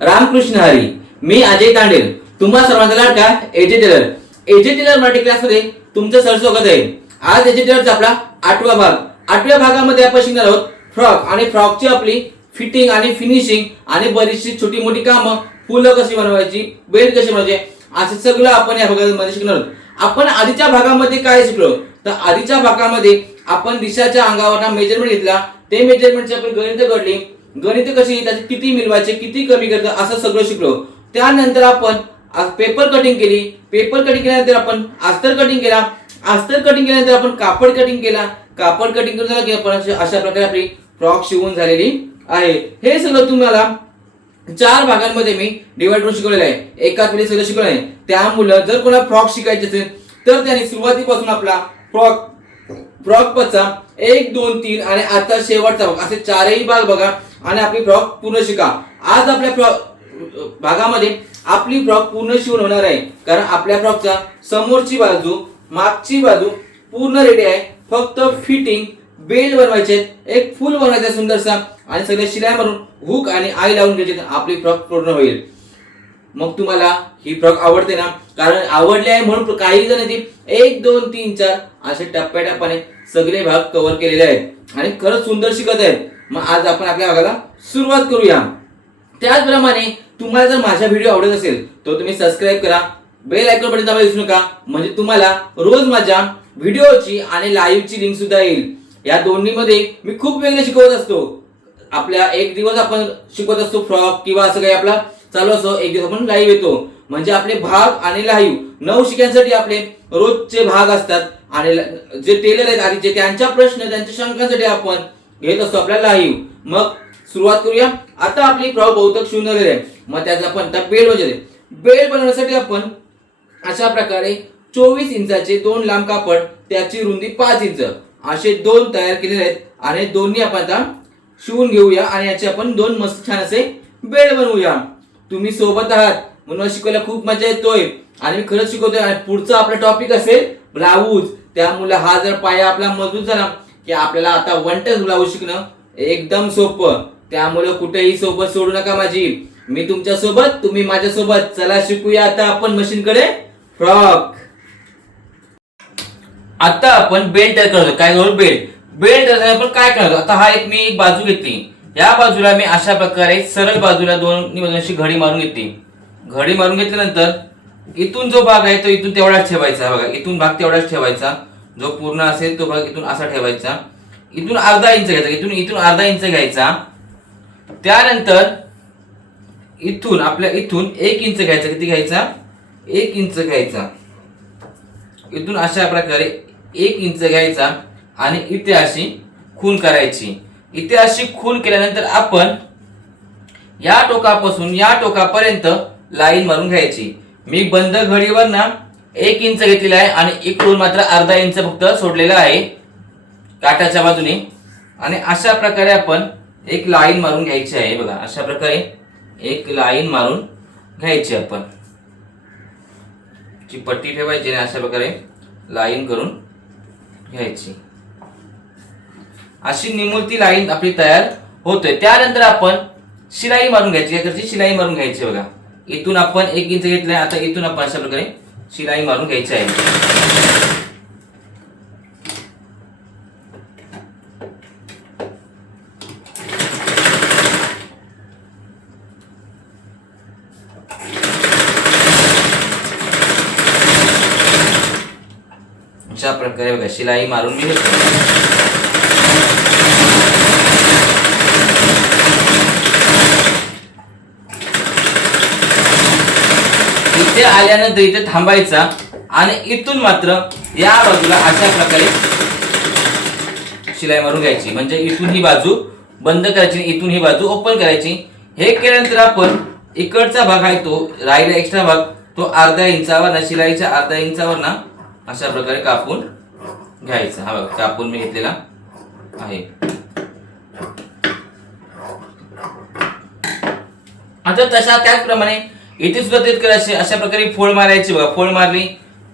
रामकृष्ण हरी. मी अजय तांडेल, तुम्हा सर्वांचा लाडका AJ Taylor. AJ Taylor Marathi क्लासमध्ये तुमचं सर स्वागत आहे. आज एजे टेलरचा आपला 8वा भाग. 8व्या भागामध्ये आपण शिकणार आहोत फ्रॉक आणि फ्रॉकची आपली फिटिंग आणि फिनिशिंग आणि बरीचशी छोटी मोठी कामं, फुलं कशी बनवायची, बेल्ट कशी बनवायचे, असं सगळं आपण या भागामध्ये शिकणार आहोत. आपण आधीच्या भागामध्ये काय शिकलो तर आधीच्या भागामध्ये आपण दिशाच्या अंगावर मेजरमेंट घेतला. ते मेजरमेंटचे आपण गणित काढली. गणित कशी त्याचे किती मिळवायचे, किती कमी करायचं, असं सगळं शिकलो. त्यानंतर आपण पेपर कटिंग केली. पेपर कटिंग केल्यानंतर आपण अस्तर कटिंग केला. अस्तर कटिंग केल्यानंतर आपण कापड कटिंग केला. कापड कटिंग करून झालं की आपण अशा प्रकारे आपली फ्रॉक शिवून झालेली आहे. हे सगळं तुम्हाला 4 भागांमध्ये मी डिवाइड करून शिकवलेलं आहे. एकाच वेळी सगळं शिकवलं आहे. त्यामुळे जर कोणाला फ्रॉक शिकायचे असेल तर त्यांनी सुरुवातीपासून आपला फ्रॉक पचा 1, 2, 3 आणि आता शेवटचा भाग असे 4ही भाग बघा आणि आपली फ्रॉक पूर्ण शिका. आज आपल्या फ्रॉक भागामध्ये आपली फ्रॉक पूर्ण शिवून होणार आहे. कारण आपल्या फ्रॉकचा समोरची बाजू, मागची बाजू पूर्ण रेडी आहे. फक्त फिटिंग, बेल्ट बनवायचे, एक फुल बनवायचा सुंदरसा आणि सगळे शिलाई मारून हुक आणि आई लावून घ्यायचे, आपली फ्रॉक पूर्ण होईल. मग तुम्हाला ही फ्रॉक आवडते ना? कारण आवडली आहे म्हणून काही जण 1, 2, 3, 4 असे टप्प्याटप्प्याने सगळे भाग कव्हर केलेले आहेत आणि खरंच सुंदर शिकत आहेत. मग आज आपण आपल्या भागाला सुरुवात करूया. त्याचप्रमाणे तुम्हाला जर माझा व्हिडिओ आवडत असेल तर तुम्ही सबस्क्राईब करा, बेल आयकॉन बटन दाबायला विसरू नका. म्हणजे तुम्हाला रोज माझ्या व्हिडिओची आणि लाईव्हची लिंक सुद्धा येईल. या दोन्हीमध्ये मी खूप वेगळे शिकवत असतो. आपल्या एक दिवस आपण शिकवत असतो फ्रॉक किंवा असं काही आपला चालू असतो, एक दिवस आपण लाईव्ह येतो. म्हणजे आपले भाग आणि लाईव्ह 9 शिक्यांसाठी आपले रोजचे भाग असतात आणि जे टेलर आहेत आधीचे त्यांच्या प्रश्न, त्यांच्या शंकांसाठी आपण घेत असतो आपला लाईव्ह. मग सुरुवात करूया. आता आपली फ्रॉक बहुतेक शिवून झालेली आहे. मग त्याचा आपण बेल्ट बनवण्यासाठी आपण अशा प्रकारे 24 इंचाचे 2 लांब कापड, त्याची रुंदी 5 इंच असे 2 तयार केलेले आहेत आणि दोन्ही आपण आता शिवून घेऊया आणि याचे आपण 2 मस्त छान असे बेल्ट बनवूया. तुम्ही सोबत आहात म्हणून शिकवायला खूप मजा येतोय आणि मी खरंच शिकवतोय. आणि पुढचा आपला टॉपिक असेल ब्लाऊज. त्यामुळे हा जर पाया आपला मजबूत झाला की आपल्याला आता 1 टच ब्लाऊज शिकणं एकदम सोपं. त्यामुळे कुठेही सोबत सोडू नका माझी. मी तुमच्या सोबत, तुम्ही माझ्या सोबत. चला शिकूया आता आपण मशीनकडे फ्रॉक. आता आपण बेल्ट तयार करतो. काय करू? बेल्ट आपण काय करतो? आता हा मी एक बाजू घेतली. या बाजूला मी अशा प्रकारे सरळ बाजूला दोन्ही बाजूंशी घडी मारून घेतली. घडी मारून घेतल्यानंतर इथून जो भाग आहे तो इथून तेवढाच ठेवायचा. बघा, इथून भाग तेवढाच ठेवायचा. जो पूर्ण असेल तो भाग इथून असा ठेवायचा. इथून अर्धा इंच घ्यायचा. इथून अर्धा इंच घ्यायचा. त्यानंतर इथून 1 इंच घ्यायचा. किती घ्यायचा? 1 इंच घ्यायचा. इथून अशा प्रकारे 1 इंच घ्यायचा आणि इथे अशी खून करायची. इथे अशी खून केल्यानंतर आपण या टोकापासून या टोकापर्यंत लाईन मारून घ्यायची. मी बंद घडीवर 1 इंच घेतलेला आहे आणि इकडून मात्र अर्धा इंच फक्त सोडलेला आहे काठाच्या बाजूने. आणि अशा प्रकारे आपण एक लाईन मारून घ्यायची आहे. बघा, अशा प्रकारे एक लाईन मारून घ्यायची. आपण ची पट्टी ठेवायची आणि अशा प्रकारे लाईन करून घ्यायची. अशी निमुळती लाईन आपली तयार होते. त्यानंतर आपण शिलाई मारून घ्यायची. काय करायची? शिलाई मारून घ्यायची. बघा, इथून आपण 1 इंच घेतलाय. आता इथून आपण अशा प्रकारे शिलाई मारून घ्यायची आहे. अशा प्रकारे बघा शिलाई मारून मी घेतो. इथे आल्यानंतर इथे थांबायचा आणि इथून मात्र या बाजूला अशा प्रकारे शिलाई मारून घ्यायची. म्हणजे इथून ही बाजू बंद करायची, इथून ही बाजू ओपन करायची. हे केल्यानंतर आपण इकडचा भाग आहे तो राहिला एक्स्ट्रा भाग तो अर्धा इंचावर ना, शिलाईच्या अर्धा इंचावर ना अशा प्रकारे कापून घ्यायचा. हा बघा, कापून मी घेतलेला आहे. आता त्याचप्रमाणे इथे सुद्धा तेच करायचे. अशा प्रकारे फोल्ड मारायची. बघा, फोल्ड मारली.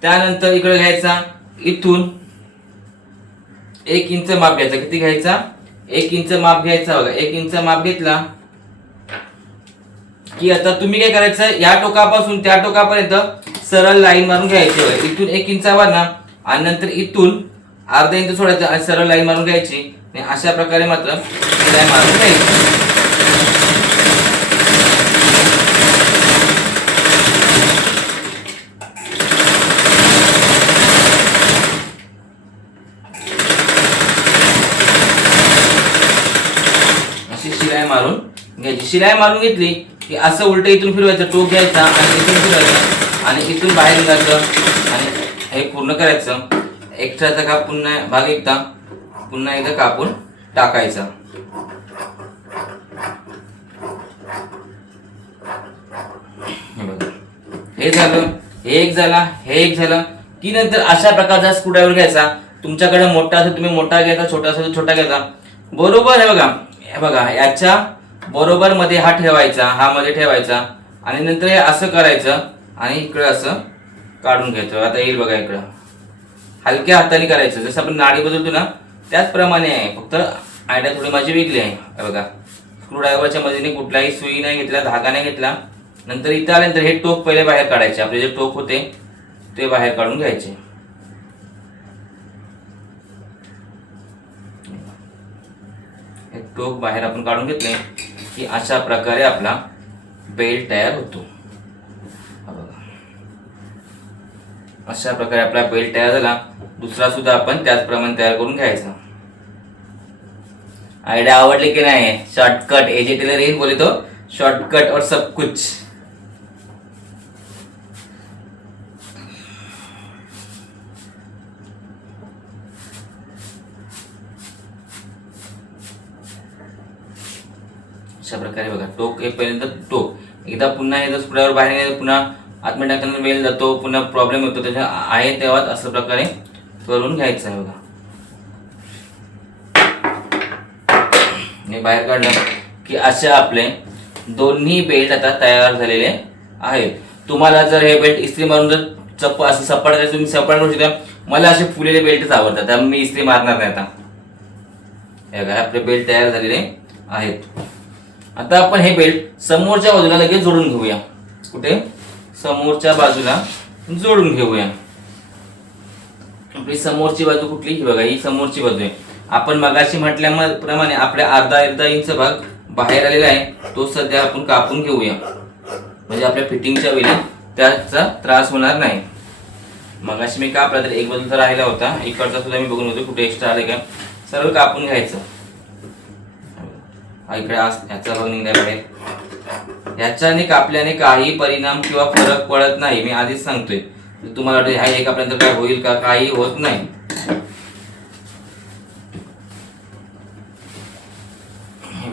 त्यानंतर इकडे घ्यायचा. इथून 1 इंच माप घ्यायचा. किती घ्यायचा? 1 इंच माप घ्यायचा. बघा, 1 इंच माप घेतला की आता तुम्ही काय करायचं, या टोकापासून त्या टोकापर्यंत सरळ लाईन मारून घ्यायची. इथून 1 इंचावर ना आणि नंतर इथून अर्धा इंच सोडायचं आणि सरळ लाईन मारून घ्यायची. आणि अशा प्रकारे मात्र शिलाई मारून घ्यायची. अशी शिलाई मारून घ्यायची. शिलाई मारून घेतली की असं उलट इथून फिरवायचं, टोक घ्यायचा आणि इथून फिरवायचं आणि इथून बाहेर निघायचं आणि हे पूर्ण करायचं. एक्स्ट्राचा पुन्हा भाग पुन्हा एकदा कापून टाकायचा. हे झालं, हे एक झाला, हे एक झालं की नंतर अशा प्रकारचा स्क्रूड्रायव्हर घ्यायचा. तुमच्याकडे मोठा असेल तुम्ही मोठा घ्यायचा, छोटा असेल छोटा घ्यायचा. बरोबर हे बघा याच्या बरोबर मध्ये हा ठेवायचा, हा मध्ये ठेवायचा आणि नंतर हे असं करायचं आणि इकडे असं काढून घ्यायचं. आता येईल बघा, इकडं हलक्या हाताने करायचं, जसं आपण नाडी बदलतो ना त्याचप्रमाणे आहे, फक्त आयडिया थोडी माझी वेगळी आहे. बघा स्क्रूड्रायव्हरच्या मदतीने कुठलाही सुई नाही घेतला, धागा नाही घेतला. नंतर इथं आल्यानंतर हे टोक पहिले बाहेर काढायचे, आपले जे टोक होते ते बाहेर काढून घ्यायचे. हे टोक बाहेर आपण काढून घेतले की अशा प्रकारे आपला बेल्ट तयार होतो. अशा प्रकारे आपला बेल्ट तयार झाला. दुसरा सुद्धा आपण त्याचप्रमाणे तयार करून घ्यायचा. आयडिया आवडली की नाही? शॉर्टकट एजे टेलर येईल बोले तो शॉर्टकट और सब कुछ. अशा प्रकारे बघा टोक एक पहिल्यांदा टोक एकदा पुन्हा एकदा स्क्रूड्रायव्हर बाहेर पुन्हा आतमध्ये टाकताना वेल जातो, पुन्हा प्रॉब्लेम होतो. त्याच्या आहे तेव्हा अशा प्रकारे करून घ्यायचं आहे. बघा हे बाहेर काढलं की असे आपले दोन्ही बेल्ट आता तयार झालेले आहेत. तुम्हाला जर हे बेल्ट इस्त्री मारून जर असं सपाट करायचं तुम्ही सपाट करू शकता. मला असे फुलेले बेल्टच आवडतात, त्यामुळे मी इस्त्री मारणार नाही. आता हे बघा आपले बेल्ट तयार झालेले आहेत. आता आपण हे बेल्ट समोरच्या बाजूला लगेच जोडून घेऊया. कुठे? समोरच्या बाजूला जोडून घेऊया. आपली समोरची बाजू कुठली? ही बघा, ही समोरची बाजू आहे. आपण मगाशी म्हटल्याप्रमाणे आपल्या अर्धा इंच भाग बाहेर आलेला आहे, तो सध्या आपण कापून घेऊया. म्हणजे आपल्या फिटिंगच्या वेळी त्याचा त्रास होणार नाही. मगाशी मी कापला तर एक बाजूचा राहिला होता, इकडचा सुद्धा मी बघून होतो कुठे एक्स्ट्रा आले का, सरळ कापून घ्यायचं. इकडे याचा भाग निघाला बाहेर. याच्याने कापल्याने काही परिणाम किंवा फरक पडत नाही, मी आधीच सांगतोय. तुम्हाला वाटतं ह्या एक आपल्यानंतर काय होईल का? काही होत नाही.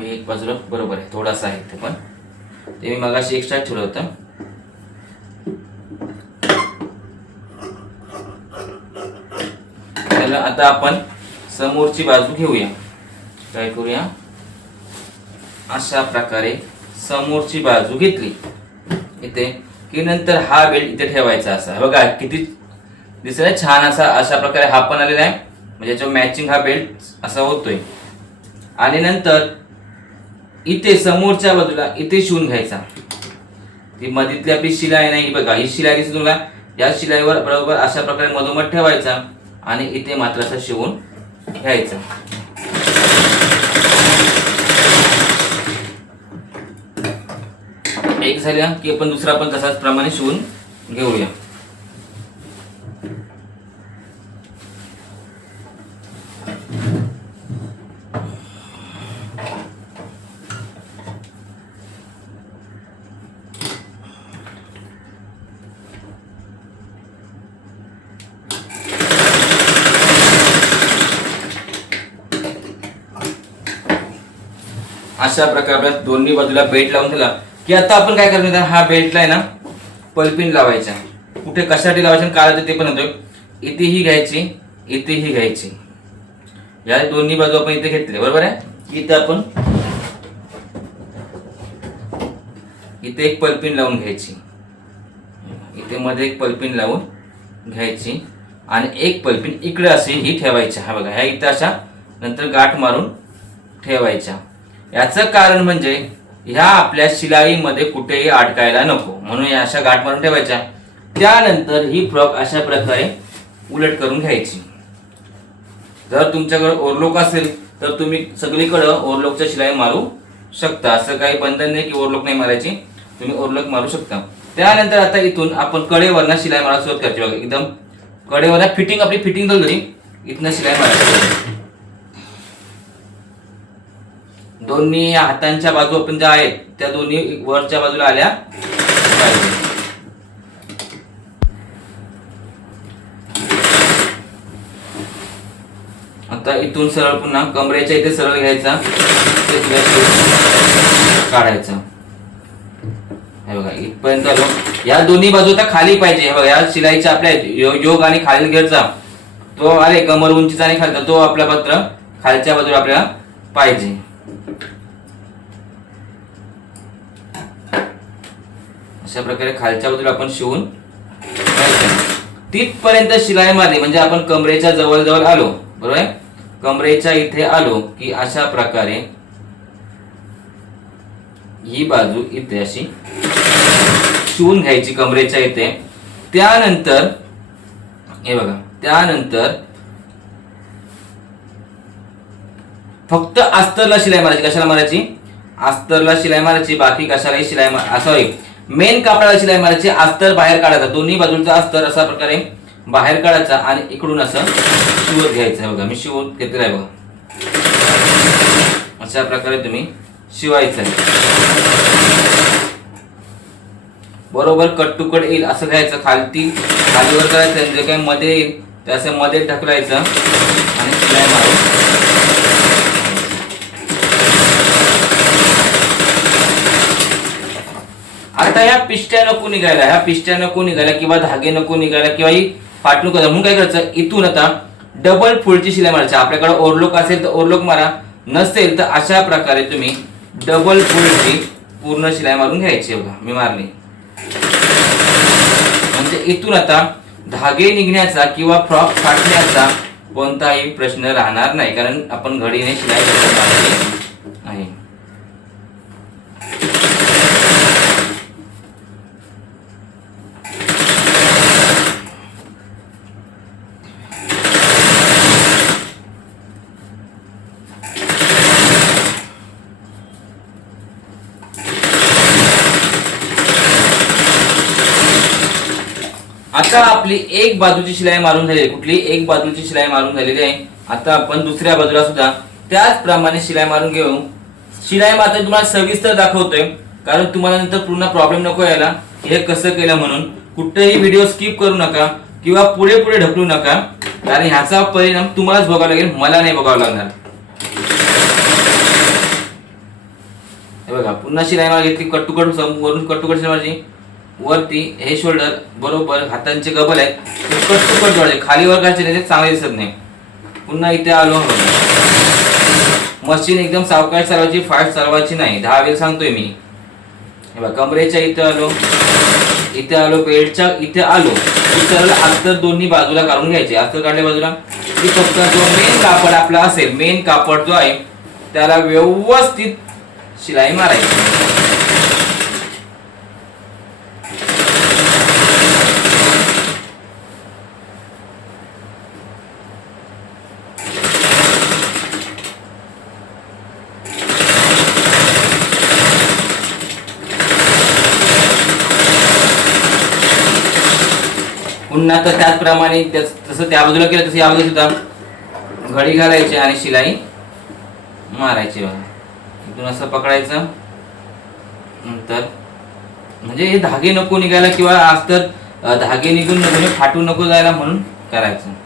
एक बाजूला बरोबर आहे, थोडासा आहे ते, पण ते मी मगाशी एक्स्ट्रा ठेवलं होतं. आता आपण समोरची बाजू घेऊया. काय करूया? अशा प्रकारे समोरची बाजू घेतली इथे की नंतर हा बेल्ट इथे ठेवायचा. असा बघा किती दिसतंय छान. अशा प्रकारे हा पण आलेला आहे, म्हणजे याच्या मॅचिंग हा बेल्ट असा होतोय. आणि नंतर इथे समोरच्या बाजूला इथे शिवून घ्यायचा. ती मधीतली आपली शिलाई नाही, बघा ही शिलाई दिसते तुला, या शिलाईवर बरोबर अशा प्रकारे मधोमध ठेवायचा आणि इथे मात्र असं शिवून घ्यायचं. एक झाल्या की आपण दुसरा पण तसाच प्रमाणे शिवून घेऊया. अशा प्रकारे दोन्ही बाजूला बेल्ट लावून दिला की आता आपण काय करणार, हा बेल्टला आहे ना पल्पिन लावायच्या. कुठे कशासाठी लावायचं काढायचं ते पण होतं. इथे ही घ्यायची, इथे ही घ्यायची. या दोन्ही बाजू आपण इथे घेतले, बरोबर आहे. इथे आपण इथे एक पल्पिन लावून घ्यायची, इथे मध्ये एक पल्पिन लावून घ्यायची आणि एक पल्पिन इकडे अशी ही ठेवायची. हा बघा, ह्या इथं अशा नंतर गाठ मारून ठेवायच्या. याचं कारण म्हणजे ह्या आपल्या शिलाईमध्ये कुठेही अडकायला नको, म्हणून या अशा गाठ मारून ठेवायच्या. त्यानंतर ही फ्रॉक अशा प्रकारे उलट करून घ्यायची. जर तुमच्याकडे ओव्हरलॉक असेल तर तुम्ही सगळीकडे ओव्हरलॉकच्या शिलाई मारू शकता. असं काही बंधन नाही की ओव्हरलॉक नाही मारायची, तुम्ही ओव्हरलॉक मारू शकता. त्यानंतर आता इथून आपण कडेवरनं शिलाई मारायला सुरुवात करायची. बघा एकदम कडेवरनं फिटिंग, आपली फिटिंग झाली इथनं शिलाई मारायची. दोन्ही हातांच्या बाजू आपण ज्या आहेत त्या दोन्ही वरच्या बाजूला आल्या पाहिजे. आता इथून सरळ पुन्हा कमरेच्या इथे सरळ घ्यायचा, काढायचा. हे बघा इथपर्यंत आलो. या दोन्ही बाजू आता खाली पाहिजे. हे बघा या शिलाईच्या आपल्या योग आणि खाली घेरचा तो आले कमर उंचीचा आणि खालचा तो आपला पत्र खालच्या बाजूला आपल्याला पाहिजे. अशा प्रकारे खालच्या बाजूला आपण शिवून तिथपर्यंत शिलाई मारली म्हणजे आपण कमरेच्या जवळ जवळ आलो. बरोबर आहे. कमरेच्या इथे आलो की अशा प्रकारे ही बाजू इथे अशी शिवून घ्यायची कमरेच्या इथे. त्यानंतर हे बघा त्यानंतर फक्त अस्तरला शिलाई मारायची. कशाला मारायची? अस्तरला शिलाई मारायची. बाकी कशालाही शिलाई सॉरी मेन कापडाला शिलाई मारायची. अस्तर बाहेर काढायचा, दोन्ही बाजूचा अस्तर अशा प्रकारे बाहेर काढायचा आणि इकडून असं शिवत घ्यायचं. बघा मी शिवत घेतलेलं आहे. बघा अशा प्रकारे तुम्ही शिवायचं आहे. बरोबर कट टू कट येईल असं घ्यायचं. खालीवर करायचं, जे काही मध्ये येईल ते असं मध्ये ढकलायचं आणि शिलाई मारून आता ह्या पिष्ट्या नको निघायला, ह्या पिष्ट्या नको निघायला किंवा धागे नको निघायला किंवा ही फाट नको म्हणून काय करायचं, इथून आता डबल फोल्डची शिलाई मारायची. आपल्याकडे ओव्हरलॉक असेल तर ओव्हरलॉक मारा, नसेल तर अशा प्रकारे तुम्ही डबल फोल्डची पूर्ण शिलाई मारून घ्यायची. बघा मी मारली म्हणजे इथून आता धागे निघण्याचा किंवा फ्रॉक फाटण्याचा कोणताही प्रश्न राहणार नाही, कारण आपण घडीने शिलाई मारली आहे. आता आपली एक बाजूची शिलाई मारून झाली. कुठली? एक बाजूची शिलाई मारून झालेली आहे. आता आपण दुसऱ्या बाजूला सुद्धा त्याचप्रमाणे शिलाई मारून घेऊ. शिलाई मात्र तुम्हाला सविस्तर दाखवतोय, कारण तुम्हाला नंतर पूर्ण प्रॉब्लेम नको यायला हे कसं केलं म्हणून. कुठेही व्हिडिओ स्किप करू नका किंवा पुढे पुढे ढकलू नका, कारण ह्याचा परिणाम तुम्हालाच बघावा लागेल, मला नाही बघावं लागणार. हे बघा पुन्हा शिलाई मार घेतली. कट टू कट वरून कट टू कट शिलाई मारली. वरती हे शोल्डर बरोबर हातांचे गबल आहेत ते कट टू कट जोडायचे. खाली वर करायचे नाही, ते चांगले दिसत नाही. पुन्हा इथे आलो. मशीन एकदम सावकाश चालवायची, फास्ट चालवायची नाही. 10 वेळ सांगतोय मी. हे बघा कमरेच्या इथे आलो, इथे आलो, बेल्टच्या इथे आलो की सरळ अस्तर दोन्ही बाजूला काढून घ्यायचे. अस्तर काढल्या बाजूला की फक्त जो मेन कापड आपला असेल, मेन कापड जो आहे त्याला व्यवस्थित शिलाई मारायची. पुन्हा तर त्याचप्रमाणे तसं त्या बाजूला केलं तसं या बाजूला सुद्धा घडी घालायची आणि शिलाई मारायची. इथून असं पकडायचं. नंतर म्हणजे हे धागे नको निघायला किंवा अस्तर धागे निघून नको, फाटू नको जायला म्हणून करायचं.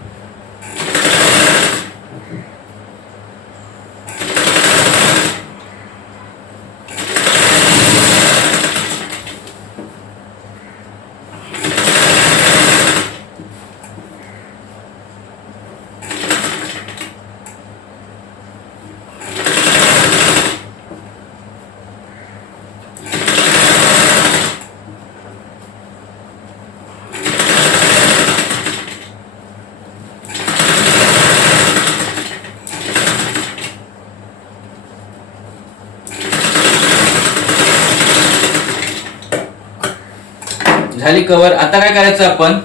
झाली कव्हर. आता काय करायचं आपण,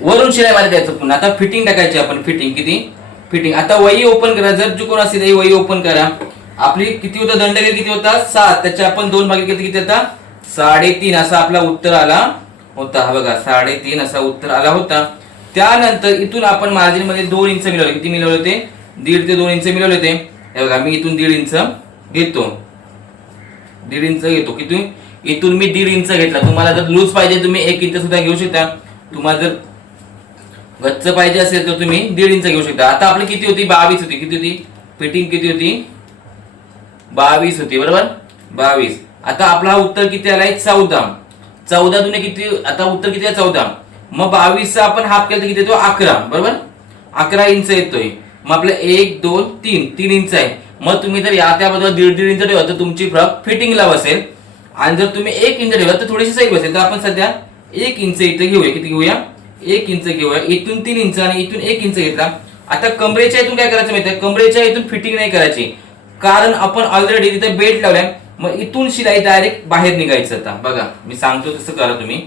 वरून शिलाई मारायला द्यायचं. पुन्हा आता फिटिंग टाकायची आपण. फिटिंग किती, फिटिंग आता वही ओपन करा. जर जो कोण असेल वही ओपन करा. आपली किती होतं दंडगे, किती होता 7, त्याचे आपण 2 भाग केले किती होता 3.5 असा आपला उत्तर आला होता. हा बघा 3.5 असा उत्तर आला होता. त्यानंतर इथून आपण मार्जिन मध्ये 2 इंच मिळवले. किती मिळवले होते, 1.5 ते 2 इंच मिळवले होते. हे बघा मी इथून 1.5 इंच घेतो, 1.5 इंच घेतो. किती, इथून मी 1.5 इंच घेतला. तुम्हाला जर लूज पाहिजे तुम्ही 1 इंच सुद्धा घेऊ शकता. तुम्हाला जर गच्च पाहिजे असेल तर तुम्ही 1.5 इंच घेऊ शकता. आता आपली किती होती 22 होती. किती होती फिटिंग, किती होती 22 होती, बरोबर 22. आता आपला उत्तर किती आलाय 14. 14 तुम्ही किती, आता उत्तर किती आहे 14. मग 22 चा आपण हाफ केला तर किती येतो 11, बरोबर 11 इंच येतोय. मग आपलं 1 2 3 इंच आहे. मग तुम्ही जर या त्याबद्दल 1.5 इंच ठेवलं तर तुमची फ्रॉक फिटिंगला बसेल. आणि जर तुम्ही 1 इंच ठेवलं तर थोडीशी सही बसेल. तर आपण सध्या 1 इंच इथे घेऊया. किती घेऊया 1 इंच घेऊया. इथून 3 इंच आणि इथून 1 इंच घेतला. आता कमरेच्या इथून काय करायचं माहिती आहे, कमरेच्या इथून फिटिंग नाही करायची, कारण आपण ऑलरेडी तिथे बेल्ट लावलाय. मग इथून शिलाई डायरेक्ट बाहेर निघायचं. आता बघा मी सांगतो तसं करा तुम्ही.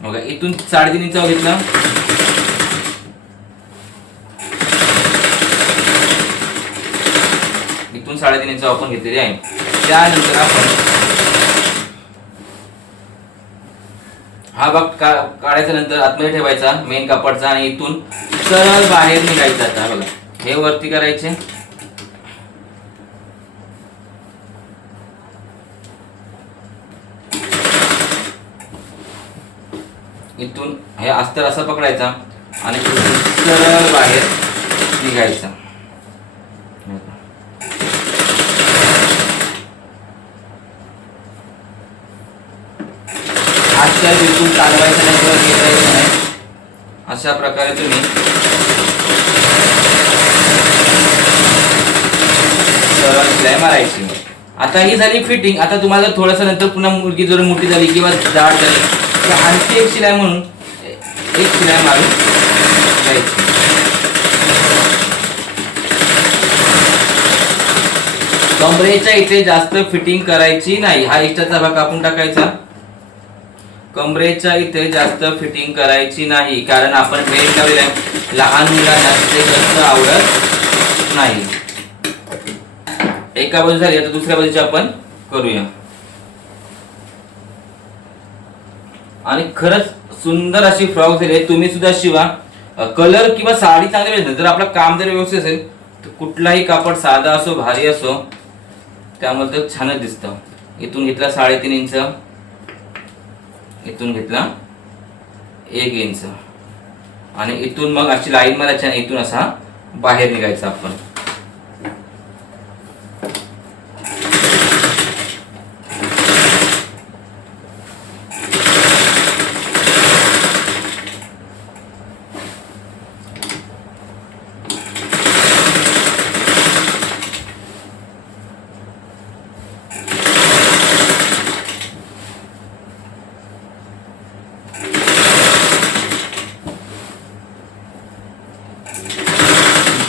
बघा इथून 3.5 इंच घेतला, इथून 3.5 इंच आपण घेतलेली आहे. त्यानंतर आपण हा भाग काढायचा, नंतर आतमध्ये ठेवायचा मेन कापडचा आणि इथून सरळ बाहेर निघायचं. आता बघा हे वरती करायचे, इथून हे अस्तर असं पकडायचा आणि सरळ बाहेर निघायचं. आजच्या बिलकुल चालवायचं नाही किंवा घेतायचं नाही. अशा प्रकारे तुम्ही सरळ शिलाई मारायची. आता ही झाली फिटिंग. आता तुम्हाला थोडंसं नंतर पुन्हा मुलगी जर मोठी झाली किंवा जाड झाली तर आणखी एक शिलाई म्हणून एक शिलाई मारून घ्यायची. कमरेच्या इथे जास्त फिटिंग करायची नाही. हा एक्स्ट्राचा भाग कापून टाकायचा. कमरेच्या इथे जास्त फिटिंग करायची नाही, कारण आपण बेल्ट लावलेला आहे. लहान मुलांना ते जास्त आवडत नाही. एका बाजू झाली, आता दुसऱ्या बाजूची आपण करूया. आणि खरंच सुंदर अशी फ्रॉक झाली. तुम्ही सुद्धा शिवा. कलर किंवा साडी चांगली मिळते. जर आपलं काम जर व्यवस्थित असेल तर कुठलाही कापड साधा असो भारी असो त्यामध्ये छानच दिसतं. इथून घेतला 3.5 इंच, इथून घेतला 1 इंच आणि इथून मग अशी लाईन मारायची आणि इथून असा बाहेर निघायचा आपण.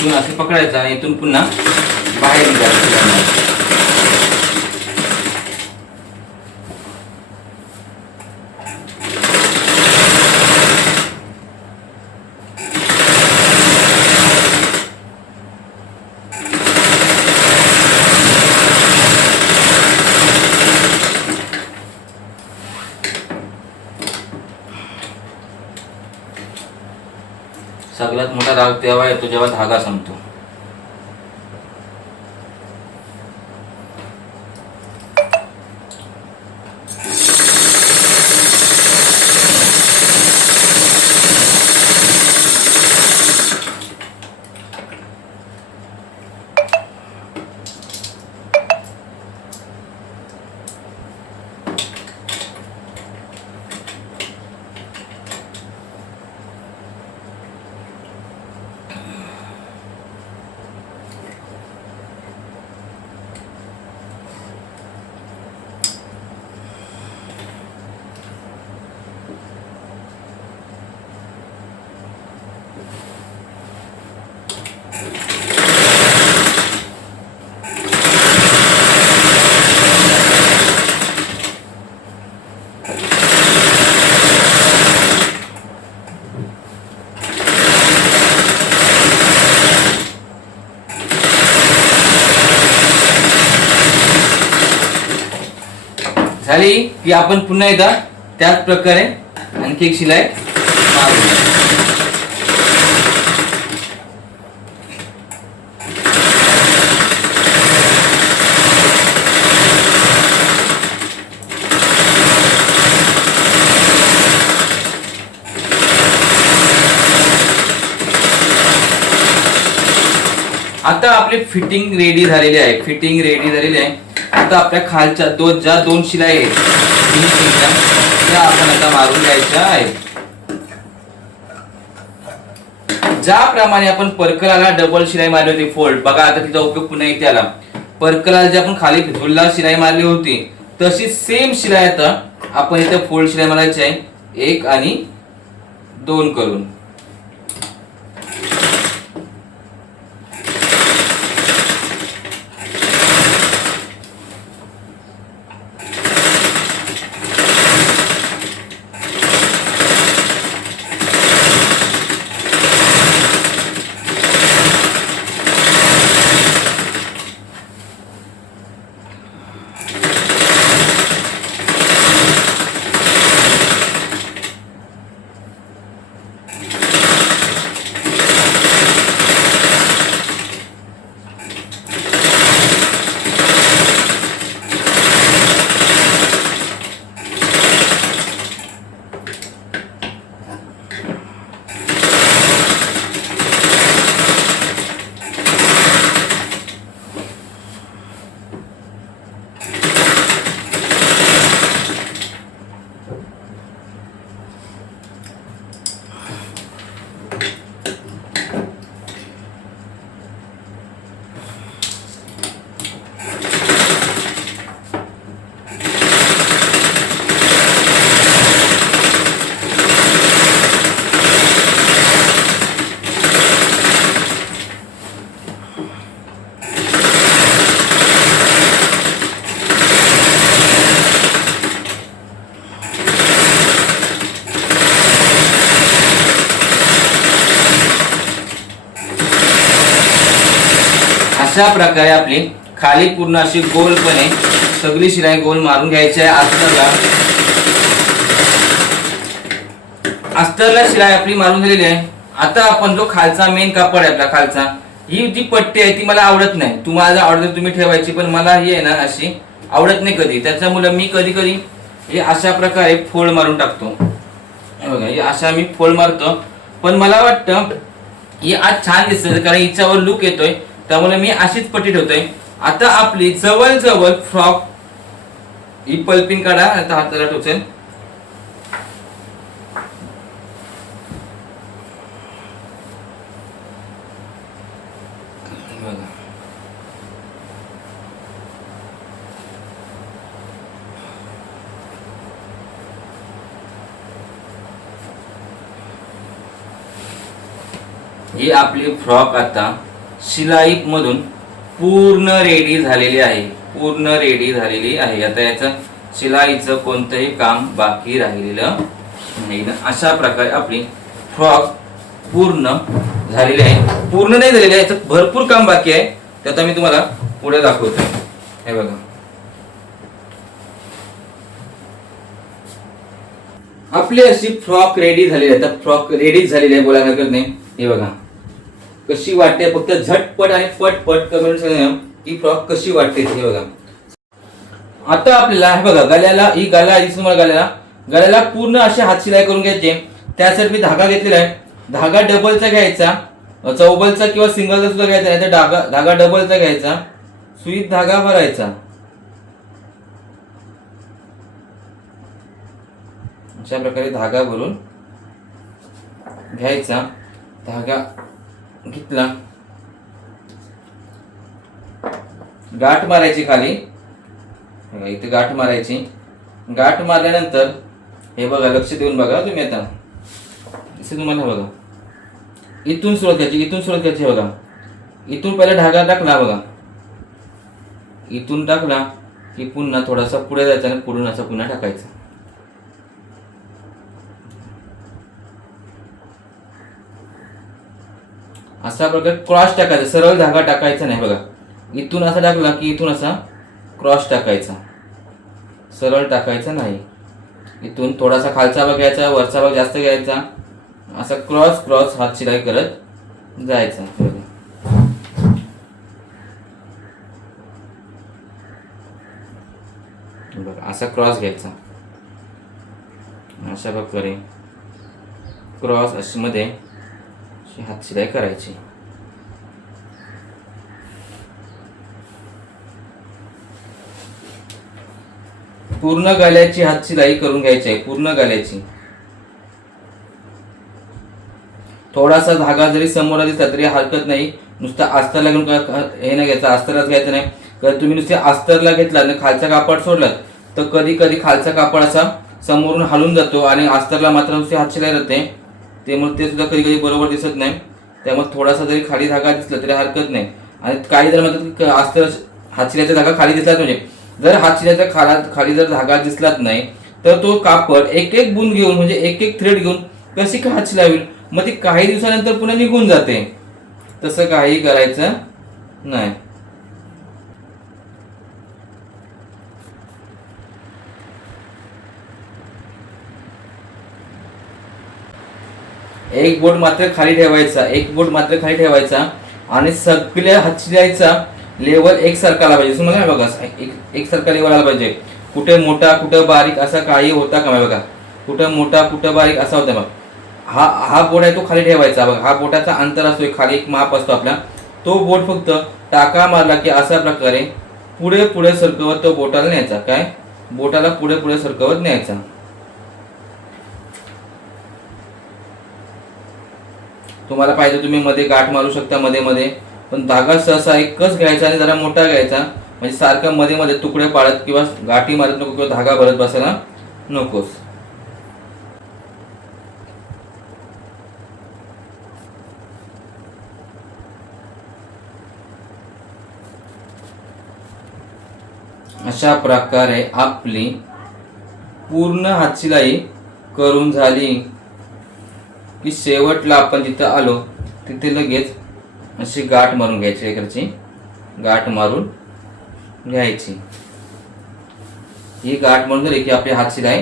इथून असे पकडायचं आणि इथून पुन्हा बाहेर निघायचं. सगळ्यात मोठा राग तेव्हा येतो जेव्हा धागा संपतो. झाली की आपण पुन्हा एकदा त्याच प्रकारे आणखी एक शिलाई मारूया. आता आपली फिटिंग रेडी झालेली आहे. आता आपल्या खालच्या दोन शिलाई आहेत त्या आपण आता मारून घ्यायच्या आहेत. ज्याप्रमाणे आपण पर्कलाला डबल शिलाई मारली होती फोल्ड, बघा आता तिचा उपयोग पुन्हा इथे आला. पर्कलाला जे आपण खाली झुलला शिलाई मारली होती तशी सेम शिलाई आता आपण इथे फोल्ड शिलाई मारायची आहे, 1 आणि 2 करून. अशा प्रकारे आपली खाली पूर्ण अशी गोलपणे सगळी शिलाई गोल मारून घ्यायची आहे. अस्तरला शिलाई आपली मारून झालेली आहे. आता आपण जो खालचा मेन कापड आहे आपला खालचा, ही जी पट्टी आहे ती मला आवडत नाही. तुम्हाला आवडत तुम्ही ठेवायची, पण मला ही आहे ना अशी आवडत नाही कधी. त्याच्यामुळे मी कधी कधी हे अशा प्रकारे फोल्ड मारून टाकतो. बघा हे अशा मी फोल्ड मारतो, पण मला वाटतं ही आज छान दिसते कारण हिच्यावर लुक येतोय, त्यामुळे मी अशीच पट्टी ठेवतोय. आता आपली जवळ फ्रॉक ही पल्पिंग काढा. आता हाताला टोचेल. ही आपली फ्रॉक आता शिलाई मधून पूर्ण रेडी झालेली आहे. आता याचं शिलाईचं कोणतंही काम बाकी राहिलेलं नाही. अशा प्रकारे आपली फ्रॉक पूर्ण झालेली आहे. पूर्ण नाही झालेली आहे, याचं भरपूर काम बाकी आहे. ते आता मी तुम्हाला पुढे दाखवतो. हे बघा आपली अशी फ्रॉक रेडी झालेली आहे. फ्रॉक रेडी झालेली आहे, बोलायला हरकत नाही. हे बघा कशी वाटते, फक्त झटपट आणि पटपट कमेंट सांगा ही फ्रॉक कशी वाटते. हे बघा आता आपल्याला हे बघा गळ्याला ही गळा गळ्याला पूर्ण अशी हात शिलाई करून घ्यायची. त्यासाठी मी धागा घेतलेला आहे. धागा डबलचा घ्यायचा, चौबलचा किंवा सिंगलचा सुद्धा घ्यायचा, नाही तर धागा डबलचा घ्यायचा. सुईत धागा भरायचा. अशा प्रकारे धागा भरून घ्यायचा. धागा घेतला, गाठ मारायची खाली. इथे गाठ मारायची. गाठ मारल्यानंतर हे बघा लक्ष देऊन बघा तुम्ही. आता तुम्हाला बघा इथून सुरुवात करायची. बघा इथून पहिला धागा टाकला. बघा इथून टाकला की पुन्हा थोडासा पुढे जायचा आणि पुढून असा पुन्हा टाकायचा. असा प्रकारे क्रॉस टाकायचा, सरळ धागा टाकायचा नाही. बघा इथून असा टाकला की इथून असा क्रॉस टाकायचा. सरळ टाकायचा नाही. इथून थोडासा खालचा भाग घ्यायचा, वरचा भाग जास्त घ्यायचा, असा क्रॉस क्रॉस हात शिलाई करत जायचा. बघा असा क्रॉस घ्यायचा, अशा प्रकारे क्रॉस अशी मध्ये हात शिलाई करायची. पूर्ण गाल्याची हात शिलाई करून घ्यायची आहे, पूर्ण गाल्याची. थोडासा धागा जरी समोर दिसला तरी हरकत नाही, नुसता अस्तर लागून हे नाही घ्यायचं, अस्तरच घ्यायचं नाही. तर तुम्ही नुसते अस्तरला घेतला आणि खालचा कापड सोडलात तर कधी कधी खालचा कापड असा समोरून हलून जातो आणि अस्तरला मात्र नुसती हात शिलाई राहते, त्यामुळे ते सुद्धा कधी कधी बरोबर दिसत नाही. त्यामुळे थोडासा जरी खाली धागा दिसला तरी हरकत नाही. आणि काही जर म्हणतात की अस्तर हात शिलाईचा धागा खाली दिसलाच, म्हणजे जर हात शिलाईचा खाली जर धागा दिसलाच नाही तर तो कापड एक एक बुन घेऊन म्हणजे एक एक थ्रेड घेऊन कशी का हात शिलाई होईल, मग ती काही दिवसानंतर पुन्हा निघून जाते. तसं काही करायचं नाही. एक बोट मात्र खाली ठेवायचा, एक बोट मात्र खाली ठेवायचा आणि सगळ्या हात शिलाईचा लेवल एकसारखा आला पाहिजे. समजा बघा एकसारखा लेवल आला पाहिजे. कुठे मोठा कुठे बारीक असा काही होता का बघा, कुठं मोठा कुठं बारीक असा होता बघा. हा बोट आहे तो खाली ठेवायचा बघा. हा बोटाचा अंतर असतो, खाली एक माप असतो आपला, तो बोट फक्त टाका मारला की अशा प्रकारे पुढे पुढे सरकवत तो बोटाला न्यायचा. काय बोटाला पुढे पुढे सरकवत न्यायचा. तुम्हाला पाहिजे तुम्ही मध्ये गाठ मारू शकता मध्ये मध्ये, पण धागा सहसा एकच घ्यायचा आणि जरा मोठा घ्यायचा, म्हणजे सारखं मध्ये मध्ये तुकडे पाडत किंवा गाठी मारत नको किंवा धागा भरत बसायला नकोस. अशा प्रकारे आपली पूर्ण हातशिलाई करून झाली की शेवटला आपण जिथं आलो तिथे लगेच अशी गाठ मारून घ्यायची, इकडची गाठ मारून घ्यायची. ही गाठ मारून झाली की आपली हातशिलाई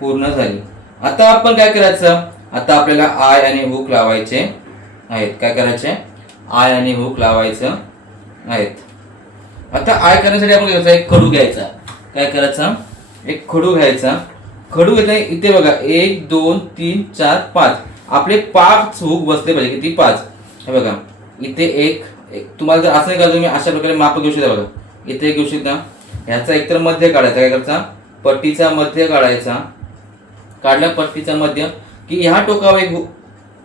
पूर्ण झाली. आता आपण काय करायचं, आता आपल्याला आय आणि हुक लावायचे आहेत. काय करायचे, आय आणि हुक लावायचं आहेत. आता आय करण्यासाठी आपण घ्यायचा एक खडू घ्यायचा. काय करायचा, एक खडू घ्यायचा. खडू घेतला इथे बघा 1 2 3 4 5 आपले 5 हुक बसले पाहिजे. किती 5, हे बघा इथे एक तुम्हाला जर असं नाही का तुम्ही अशा प्रकारे माप घेऊ शकता. बघा इथे घेऊ शकता. ह्याचा एकतर मध्य काढायचा. काय करायचा, पट्टीचा मध्य काढायचा. काढला पट्टीचा मध्य की ह्या टोकावर एक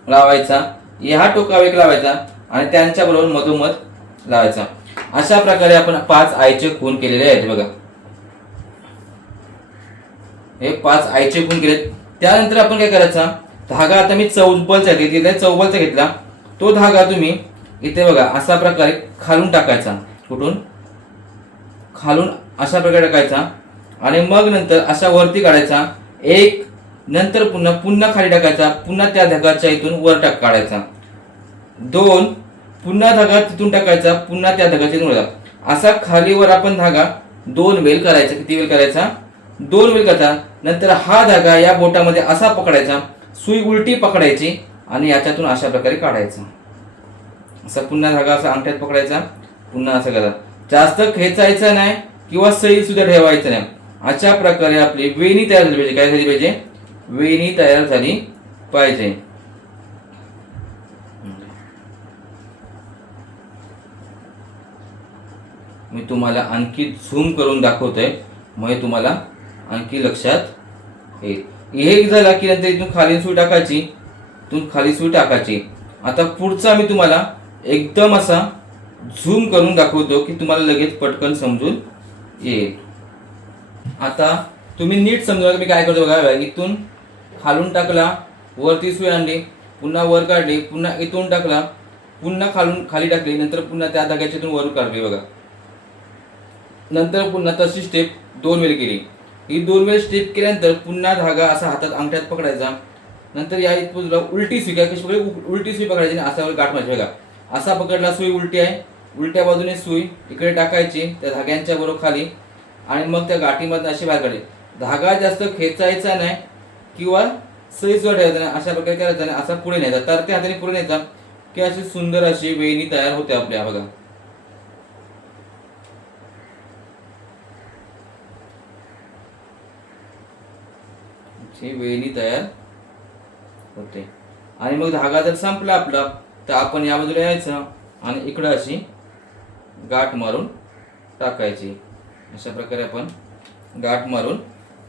लावायचा, ह्या टोकावर एक लावायचा आणि त्यांच्या बरोबर मधोमध लावायचा. अशा प्रकारे आपण 5 आयचे खून केलेले आहेत. बघा हे 5 आयचे खून केले. त्यानंतर आपण काय करायचा, धागा आता मी चौबलचा घेतला. तो धागा तुम्ही इथे बघा अशा प्रकारे खालून टाकायचा. कुठून, खालून अशा प्रकारे टाकायचा आणि मग नंतर अशा वरती काढायचा. एक नंतर पुन्हा खाली टाकायचा. पुन्हा त्या धागाच्या इथून वर काढायचा. 2 पुन्हा धागा तिथून टाकायचा. पुन्हा त्या धागाच्या इथून वर. असा खालीवर आपण धागा 2 वेल करायचा. किती वेल करायचा, 2 वेल करायचा. नंतर हा धागा या बोटामध्ये असा पकडायचा, सुई उलटी पकडायची आणि याच्यातून अशा प्रकारे काढायचा. असा पुन्हा धागा असा अंगठ्यात पकडायचा, पुन्हा असं करायचा. जास्त खेचायचं नाही किंवा सई सुद्धा ठेवायचं नाही. अशा प्रकारे आपली वेणी तयार झाली पाहिजे. काय झाली पाहिजे, वेणी तयार झाली पाहिजे. मी तुम्हाला आणखी झूम करून दाखवतोय, मग तुम्हाला आणखी लक्षात येईल. हे झाला की नंतर इथून खाली सुई टाकायची, इथून खाली सुई टाकायची. आता पुढचा मी तुम्हाला एकदम असा झूम करून दाखवतो की तुम्हाला लगेच पटकन समजून येईल. आता तुम्ही नीट समजा मी काय करतो बघा. इथून खालून टाकला, वरती सुई आणली, पुन्हा वर काढली, पुन्हा इथून टाकला, पुन्हा खाली टाकली, नंतर पुन्हा त्या धाग्याच्या इथून वर काढली. बघा नंतर पुन्हा तशी स्टेप 2 वेळ केली. ही 2 वेळ स्टेप केल्यानंतर पुन्हा धागा असा हातात अंगठ्यात पकडायचा. नंतर या बाजूला उलटी सुई, काय कशी उलटी सुई पकडायची आणि असा गाठ मारायची. बघा असा पकडला, सुई उलटी आहे, उलट्या बाजूने सुई इकडे टाकायची त्या धाग्यांच्या बरोबर खाली. आणि मग त्या गाठीमधून अशी बाहेर काढली. धागा जास्त खेचायचा नाही किंवा सैजवर ठेवायचा नाही, अशा प्रकारे करायचा नाही. असा पुढे न्यायचा, तर त्या हाताने पुढे न्यायचा की अशी सुंदर अशी वेणी तयार होते आपल्या. बघा वेणी तयार होते. आणि मग धागा जर संपला आपला तर आपण या बाजूला यायचं आणि इकडं अशी गाठ मारून टाकायची. अशा प्रकारे आपण गाठ मारून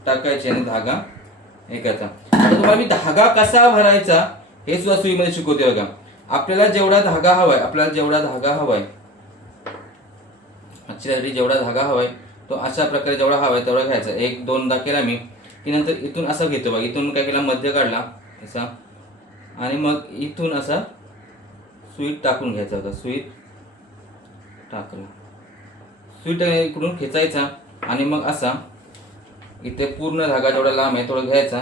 टाकायची आणि धागा एकाचा. आता तुम्हाला मी धागा कसा भरायचा हे सुद्धा सुईमध्ये शिकवते. बघा आपल्याला जेवढा धागा हवाय, आजच्यासाठी जेवढा धागा हवाय तो अशा प्रकारे जेवढा हवाय तेवढा घ्यायचा. 1-2दा केला मी की नंतर इथून असा घेतो. बघा इथून काय केला, मध्य काढला असा आणि मग इथून असा सुईत टाकून घ्यायचा होता. सुईत टाकला, सुईत इकडून खेचायचा आणि मग असा इथे पूर्ण धागा जेवढा लांब आहे तेवढा घ्यायचा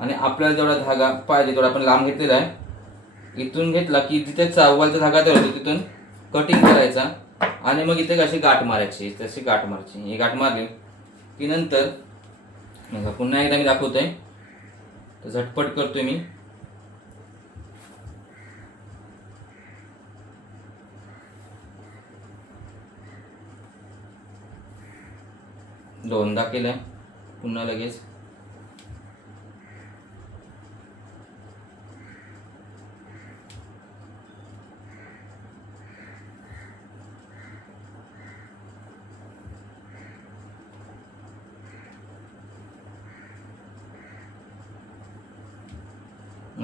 आणि आपल्याला जेवढा धागा पाहिजे तेवढा आपण लांब घेतलेला आहे इथून घेतला की जिथे चौवालचा धागा तयार होतो तिथून कटिंग करायचा आणि मग इथे अशी गाठ मारायची. तशी गाठ मारायची. ही गाठ मारली की नंतर पुन्हा एकदा मी दाखवतोय, तर झटपट करतोय मी. दोनदा केलंय, पुन्हा लगेच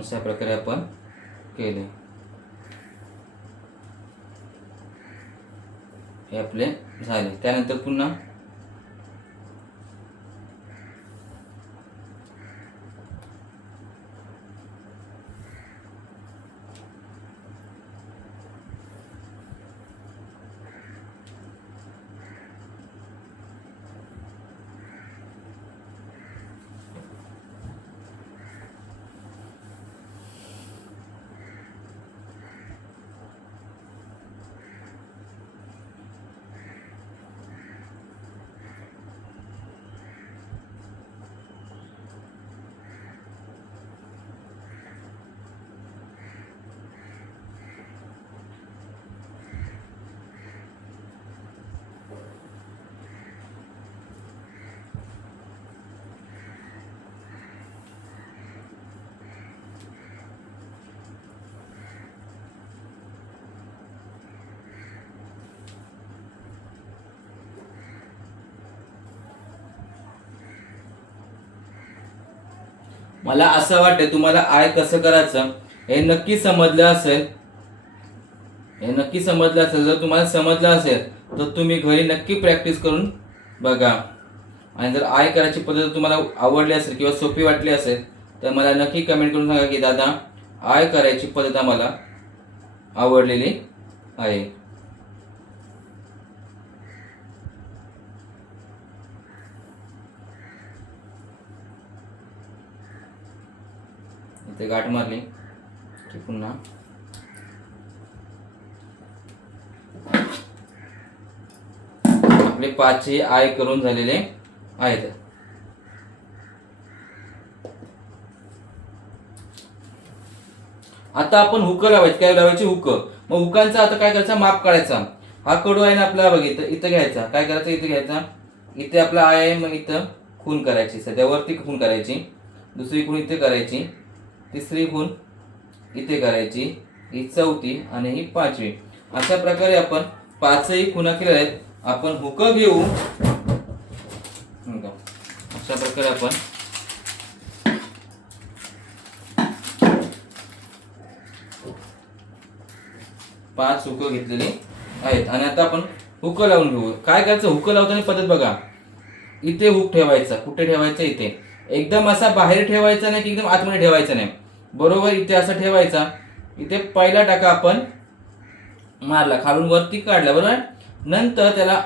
अशा प्रकारे आपण केले. हे आपले झाले. त्यानंतर पुन्हा मला असं वाटतं तुम्हाला आय कसं करायचं हे नक्की समजलं असेल. जर तुम्हाला समजलं असेल तर तुम्ही घरी नक्की प्रॅक्टिस करून बघा. आणि जर आय करायची पद्धत तुम्हाला आवडली असेल किंवा सोपी वाटली असेल तर मला नक्की कमेंट करून सांगा की दादा आय करायची पद्धत आम्हाला आवडलेली आहे. इथे गाठ मारली की पुन्हा आपले 5 आय करून झालेले आहेत. आता आपण हुक लावायचे. काय लावायचे? हुक. मग हुकांचा आता काय करायचा, माप काढायचा. हा कडू आहे ना आपला, बघितलं इथं घ्यायचा. काय करायचं, इथे घ्यायचा. इथे आपला आय आहे, मग इथं खून करायची. सध्यावरती खून करायची, दुसरी खून इथे करायची, तिसरी खून इथे करायची, ही चौथी आणि ही 5वी. अशा प्रकारे आपण 5ही खुणा केलेल्या आहेत. आपण हुक घेऊ. अशा प्रकारे आपण 5 हुक घेतलेली आहेत. आणि आता आपण हुक लावून घेऊ. काय करायचं, हुक लावताना पद्धत बघा. इथे हुक ठेवायचा. कुठे ठेवायचा? इथे. एकदम असा बाहेर ठेवायचा नाही की एकदम आतमध्ये ठेवायचा नाही. बरोबर इथे असा ठेवायचा. इथे पहिला टाका आपण मारला, खालून वरती काढला, बरोबर. नंतर त्याला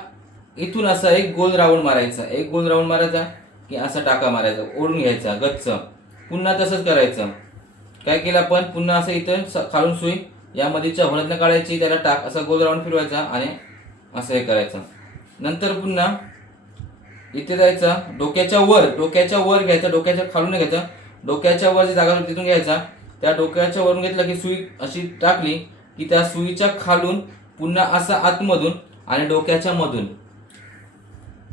इथून असा एक गोल राऊंड मारायचा. एक गोल राऊंड मारायचा की असा टाका मारायचा, ओढून घ्यायचा गच्च. पुन्हा तसंच करायचं. काय केलं आपण, पुन्हा असं इथं खालून सुई या मधीच्या होण्यातनं काढायची, त्याला टाक असा गोल राऊंड फिरवायचा आणि असं हे करायचं. नंतर पुन्हा इथे जायचा, डोक्याच्या वर घ्यायचा, डोक्याच्या खालून नाही घ्यायचा, डोक्याच्या वर जी जागा होती तिथून घ्यायचा. त्या डोक्याच्या वरून घेतला की सुई अशी टाकली की त्या सुईच्या खालून पुन्हा असा आतमधून आणि डोक्याच्या मधून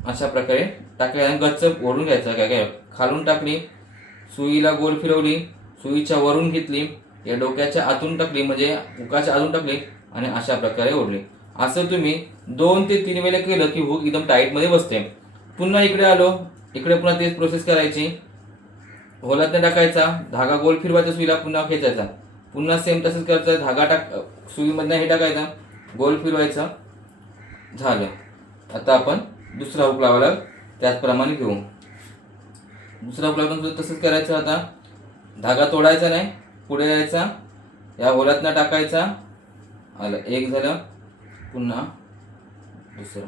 अशा प्रकारे टाकले आणि गच्च ओढून घ्यायचा. काय काय खालून टाकली, सुईला गोल फिरवली, सुईच्या वरून घेतली, या डोक्याच्या आतून टाकली म्हणजे हुकाच्या आतून टाकली आणि अशा प्रकारे ओढली. असं तुम्ही 2 ते 3 वेळा केलं की हुक एकदम टाईट मध्ये बसते. पुन्हा इकडे आलो, इकडे पुन्हा तेच प्रोसेस करायची. होलात टाकायचा, धागा गोल फिरवायचा, सुईला पुन्हा खेचायचा, पुन्हा सेम तसंच करायचं, धागा सुईमधनं हे टाकायचा, गोल फिरवायचा. झालं. आता आपण दुसरा हुक लावायला त्याचप्रमाणे घेऊ. दुसरा हुक लावून तसंच करायचं. आता धागा तोडायचा नाही, पुढे यायचा, या होलातनं टाकायचा. आलं, एक झालं, पुन्हा दुसरा.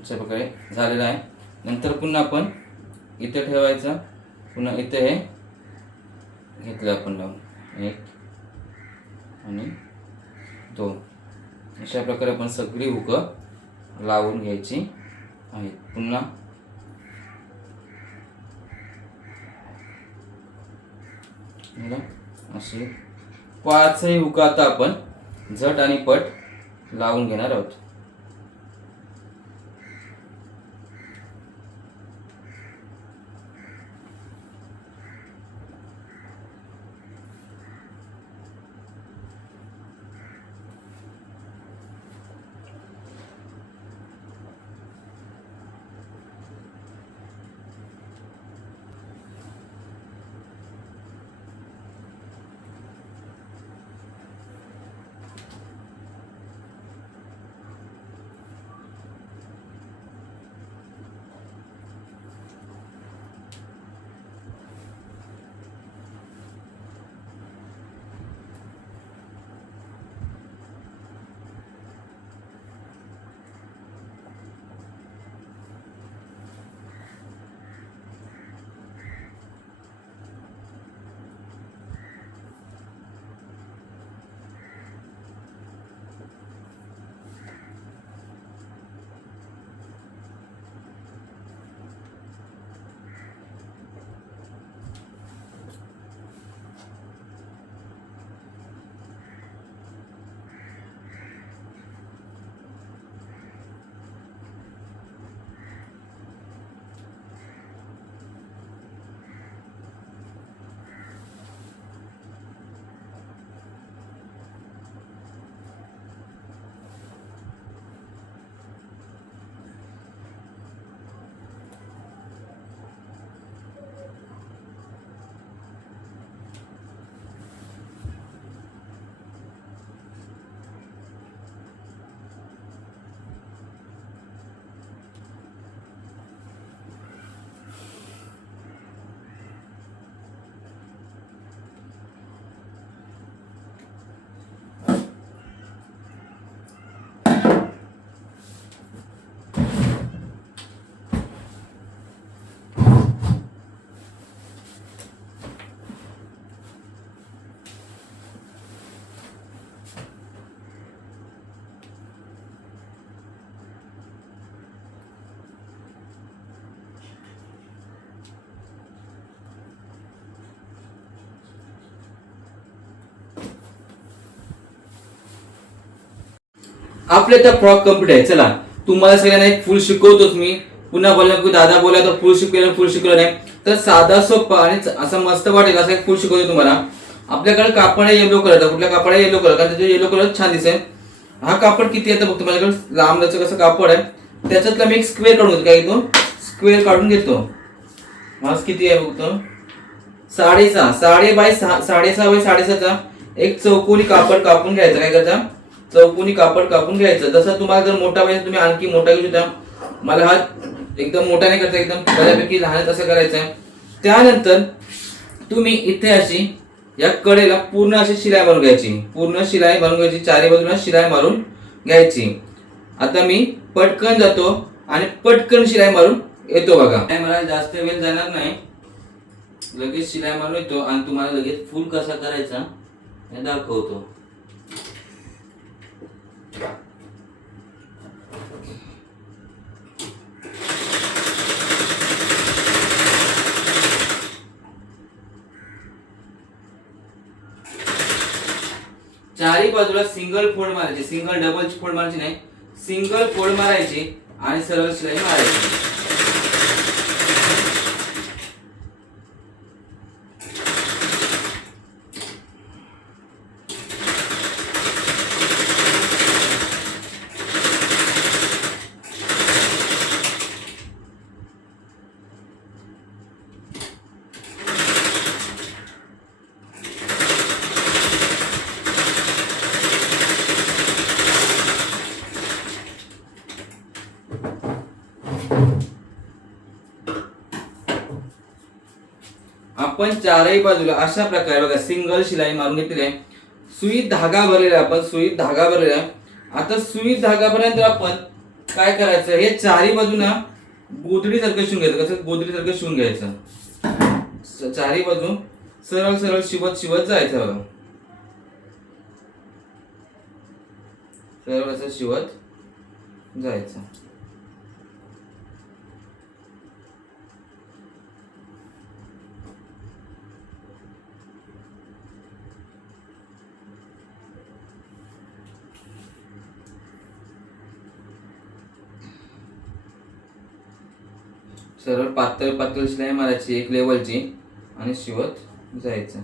अशा प्रकारे झालेला आहे. नंतर पुन्हा आपण इथे ठेवायचं, पुन्हा इथे हे घेतलं आपण लावून, 1 आणि 2. अशा प्रकारे आपण सगळी हुक लावून घ्यायची आहेत. पुन्हा असे 5 हुक आता आपण झट आणि पट लावून घेणार आहोत. आपले तर फ्रॉक कम्प्लीट आहे. चला, तुम्हाला सगळ्यांना एक फुल शिकवतोच मी. पुन्हा बोलला की दादा बोला तर फुल शिकवलं नाही, तर साधा सोपा आणि असं मस्त वाटेल असं एक फुल शिकवतो तुम्हाला. आपल्याकडे कापड आहे येलो कलरचा. कुठल्या कापड आहे? येलो कलर, कारण त्याचे येलो कलर छान दिसेल. हा कापड किती येतं बघतो माझ्याकडे, लांबचं कसं कापड आहे, त्याच्यातला मी एक स्क्वेअर काढून घेतो. काय घेतो? स्क्वेअर काढून घेतो. हा किती आहे बघतो, 6.5 6.5 बाय 6.5 एक चौकोनी कापड कापून घ्यायचं. काय करायचं? चौकोनी कापड कापून घ्यायचं. जसं तुम्हाला जर मोठा पाहिजे तुम्ही आणखी मोठा घेऊ शकता. मला हा एकदम मोठा नाही करायचा, एकदम बऱ्यापैकी लहान तसं करायचं आहे. त्यानंतर तुम्ही इथे अशी या कडेला पूर्ण अशी शिलाई मारून घ्यायची. पूर्ण शिलाई मारून घ्यायची, चारी बाजूला शिलाई मारून घ्यायची. आता मी पटकन जातो आणि पटकन शिलाई मारून येतो बघा. मला जास्त वेळ जाणार नाही, लगेच शिलाई मारून येतो आणि तुम्हाला लगेच फुल कसा करायचा हे दाखवतो. चारी बाजूला सिंगल फोल्ड मारायची, सिंगल डबल फोल्ड मारायची नाही, सिंगल फोल्ड मारायची आणि सरळ शिलाई मारायची. आपण चारही बाजूला अशा प्रकारे बघा सिंगल शिलाई मारून घेतलेली आहे. सुई धागा भरलेला आहे, आपण सुई धागा भरलेला आहे. आता सुई धागा भरल्यानंतर आपण काय करायचं, हे चारही बाजूना गोधडी सारखं शिवून घ्यायचं. कसं गोधडी सारखं शिवून घ्यायचं, चारही बाजू सरळ सरळ शिवत शिवत जायचं बघा, सरळ असं शिवत जायचं. सरळ पातळ पातळ शिलाई मारायची एक लेवलची आणि शिवत जायचं.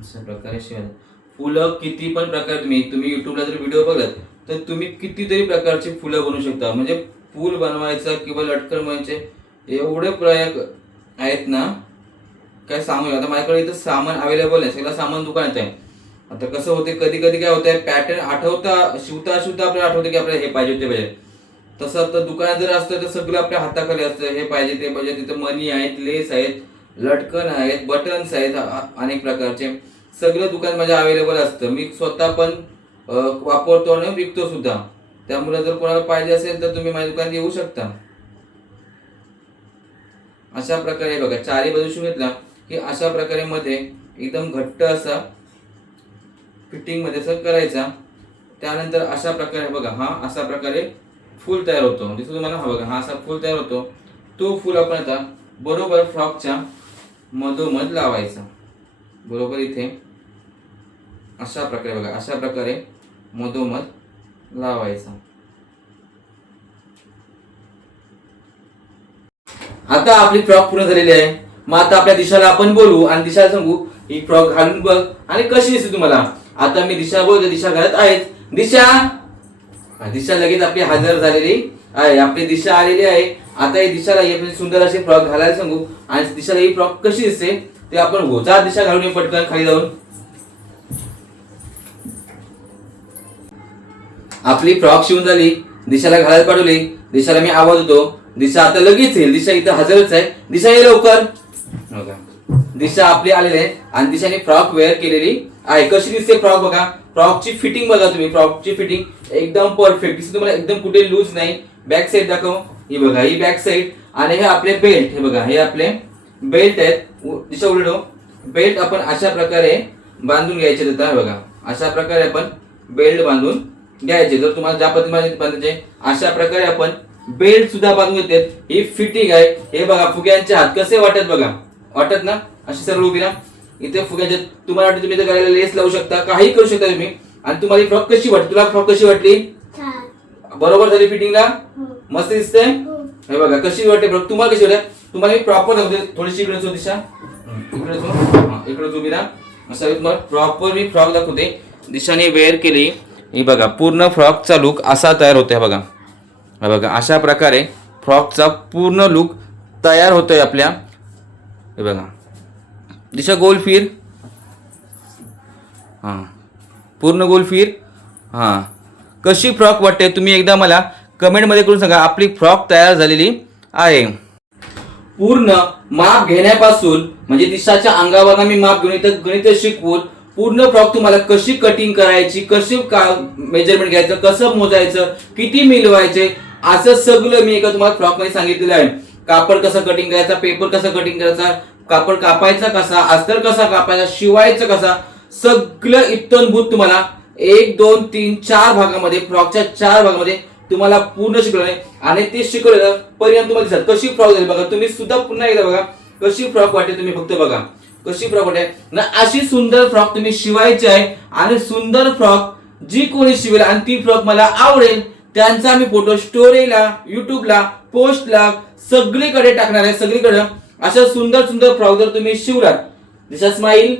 अशा प्रकारे शिवाय फुलं किती पण प्रकार तुम्ही युट्यूबला जर व्हिडिओ बघत तर तुम्ही कितीतरी प्रकारची फुलं बनवू शकता. म्हणजे फूल बनवायचं किंवा लटकन बनवायचे एवढे प्रयोग आहेत ना, काय सांगू. आता माझ्याकडे इथं सामान अवेलेबल आहे, सगळं सामान दुकानात आहे. आता कसं होते कधी कधी काय होतंय, पॅटर्न आठवता शिवता शिवता आपल्याला आठवतं की आपल्याला हे पाहिजे ते पाहिजे. तसं तर दुकानात जर असतं तर सगळं आपल्या हाताखाली असतं, हे पाहिजे ते पाहिजे. तिथं मनी आहेत, लेस आहेत, लटकन आहेत, बटन्स आहेत, अनेक प्रकारचे सगळं दुकान माझ्या अवेलेबल असतं. मी स्वतः पण वापरतो आणि विकतो सुद्धा. त्यामुळे जर कोणाला पाहिजे असेल तर तुम्ही माझ्या दुकानात येऊ शकता. अशा प्रकारे बघा चारी बाजू शिवून घेतला की अशा प्रकारे मध्ये एकदम घट्ट असा फिटिंग मध्ये असं करायचा. त्यानंतर अशा प्रकारे बघा हा अशा प्रकारे फूल तयार होतो. दिसतो तुम्हाला, हा बघा हा असा फूल तयार होतो. तो फूल आपण आता बरोबर फ्रॉकच्या मधोमध लावायचा, बरोबर इथे अशा प्रकारे बघा अशा प्रकारे मधोमध लावायचा. आता आपली फ्रॉक पूर्ण झालेली आहे. मग आता आपल्या दिशाला आपण बोलू आणि दिशाला सांगू ही फ्रॉक घालून बघ आणि कशी दिसते तुम्हाला. आता मी दिशा बोलतो, दिशा घालत आहेच. दिशा लगेच आपली हजर झालेली आहे, आपली दिशा आलेली आहे. आता ही दिशाला ही सुंदर अशी फ्रॉक घालायला सांगू आणि दिशाला ही फ्रॉक कशी दिसते ते आपण बघू. जा दिशा घालून ये पटकन खाली जाऊन. आपली फ्रॉक शिवून झाली, दिशाला घालायला पाठवली. दिशाला मी आवाज होतो, दिशा आता लगेच येईल. दिशा इथं हजरच आहे, दिशा ये लवकर. दिशा आपली आलेली आहे आणि दिशाने फ्रॉक वेअर केलेली आहे. कशी दिसते फ्रॉक बघा, फ्रॉकची फिटिंग बघा तुम्ही, फ्रॉकची फिटिंग एकदम परफेक्ट दिसते तुम्हाला, एकदम कुठे लूज नाही. बॅक साईड दाखव, ही बघा ही बॅक साईड आणि हे आपले बेल्ट, हे बघा हे आपले बेल्ट आहेत. दिशा उलटो, बेल्ट आपण अशा प्रकारे बांधून घ्यायचे. आता बघा अशा प्रकारे आपण बेल्ट बांधून घ्यायचे. जर तुम्हाला ज्या पद्धतीने बांधायचे अशा प्रकारे आपण बेल्ट सुद्धा बांधून घेतात. ही फिटिंग आहे. हे बघा फुग्यांचे हात कसे वाटत बघा, वाटत ना अशी सर्व उभी ना. इथे फुग्याचे तुम्हाला वाटतं तुम्ही गळ्याला लेस लावू शकता, काही करू शकता तुम्ही. आणि तुम्हाला फ्रॉक कशी वाटली, तुला फ्रॉक कशी वाटली, बरोबर झाली फिटिंगला, मस्त दिसते. हे बघा कशी वाटते फ्रॉक, तुम्हाला कशी वाटते. तुम्हाला मी प्रॉपर दाखवते, थोडीशी इकडे जो दिशा इकडे उभी ना, असं तुम्हाला प्रॉपर मी फ्रॉक दाखवते. दिशाने वेअर केली, ही बघा पूर्ण फ्रॉकचा लुक असा तयार होतोय. बघा बघा अशा प्रकारे फ्रॉकचा पूर्ण लुक तयार होतोय आपल्या. हे बघा दिशा गोल फिर, हां पूर्ण गोल फिर. हां कशी फ्रॉक वाटते तुम्ही एकदा मला कमेंटमध्ये करून सांगा. आपली फ्रॉक तयार झालेली आहे. पूर्ण माप घेण्यापासून म्हणजे दिशाच्या अंगावर मी माप घेऊन इथं गणित शिकवून पूर्ण फ्रॉक तुम्हाला कशी कटिंग करायची, कशी मेजरमेंट घ्यायचं, कसं मोजायचं, किती मिळवायचे, असं सगळं मी एका तुम्हाला फ्रॉक मध्ये सांगितलेलं आहे. कापड कसं कटिंग करायचा, पेपर कसं कटिंग करायचा, कापड कापायचा कसा, अस्तर कसा कापायचा, शिवायचं कसा, सगळं इत्थंभूत तुम्हाला 1 2 3 4 भागामध्ये फ्रॉकच्या 4 भागामध्ये तुम्हाला पूर्ण शिकवलं आहे. आणि ते शिकवलेलं परिणाम तुम्हाला दिसत कशी फ्रॉक झाली बघा. तुम्ही सुद्धा पुन्हा एकदा बघा कशी फ्रॉक वाटते, तुम्ही फक्त बघा कशी फ्रॉक वाटते ना. अशी सुंदर फ्रॉक तुम्ही शिवायची आहे आणि सुंदर फ्रॉक जी कोणी शिवेल आणि ती फ्रॉक मला आवडेल त्यांचा मी फोटो स्टोरीला, युट्यूबला, पोस्टला सगळीकडे टाकणार आहे. सगळीकडे अशा सुंदर सुंदर फ्रॉक जर तुम्ही शिवलात, दिशा स्माईल,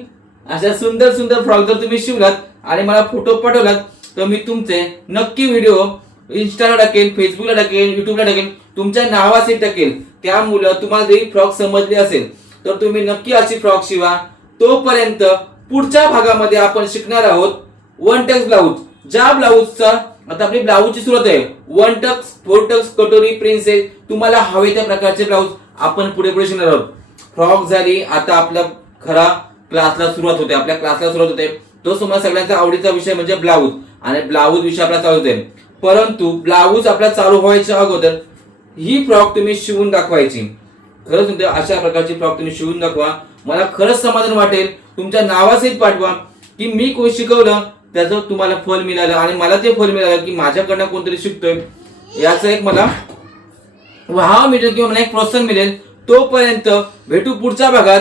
अशा सुंदर सुंदर फ्रॉक जर तुम्ही शिवलात आणि मला फोटो पाठवलात तर मी तुमचे नक्की व्हिडिओ इंस्टाला टाकेल, फेसबुकला टाकेल, युट्यूबला टाकेल, तुमच्या नावाचे टाकेल. त्यामुळे तुम्हाला जरी फ्रॉक समजली असेल तर तुम्ही नक्की अशी फ्रॉक शिवा. तोपर्यंत पुढच्या भागामध्ये आपण शिकणार आहोत 1 टक्स ब्लाऊज. ज्या ब्लाऊजचा आता आपली ब्लाऊजची सुरुवात आहे 1 टक्स, 4 टक्स, कटोरी, प्रिन्सेस, तुम्हाला हवे त्या प्रकारचे ब्लाऊज आपण पुढे पुढे शिकणार आहोत. फ्रॉक झाली, आता आपल्या खरा क्लासला सुरुवात होते, आपल्या क्लासला सुरुवात होते. तो तुम्हाला सगळ्यांचा आवडीचा विषय म्हणजे ब्लाऊज आणि ब्लाऊज विषय आपला चालू होते. परंतु ब्लाऊज आपला चालू व्हायच्या अगोदर ही फ्रॉक तुम्ही शिवून दाखवायची. खरंच तुमच्या अशा प्रकारची फ्रॉक तुम्ही शिवून दाखवा. मला खरंच समाधान वाटेल. तुमच्या नावासहित पाठवा की मी कोणी शिकवलं त्याचं तुम्हाला फल मिळालं आणि मला ते फल मिळालं की माझ्याकडनं कोणतरी शिकतोय याचं एक मला वाव मिळेल किंवा मला एक प्रोत्साहन मिळेल. तोपर्यंत भेटू पुढच्या भागात.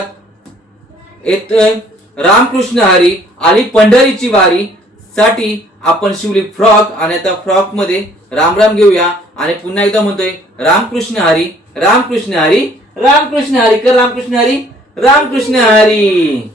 येतोय रामकृष्ण हरी आली पंढरीची वारी साठी आपण शिवली फ्रॉक आणि आता फ्रॉक मध्ये राम राम घेऊया आणि पुन्हा एकदा म्हणतोय रामकृष्ण हरी, रामकृष्ण हरी, रामकृष्ण हरी, कर रामकृष्ण हरी, रामकृष्ण हरी.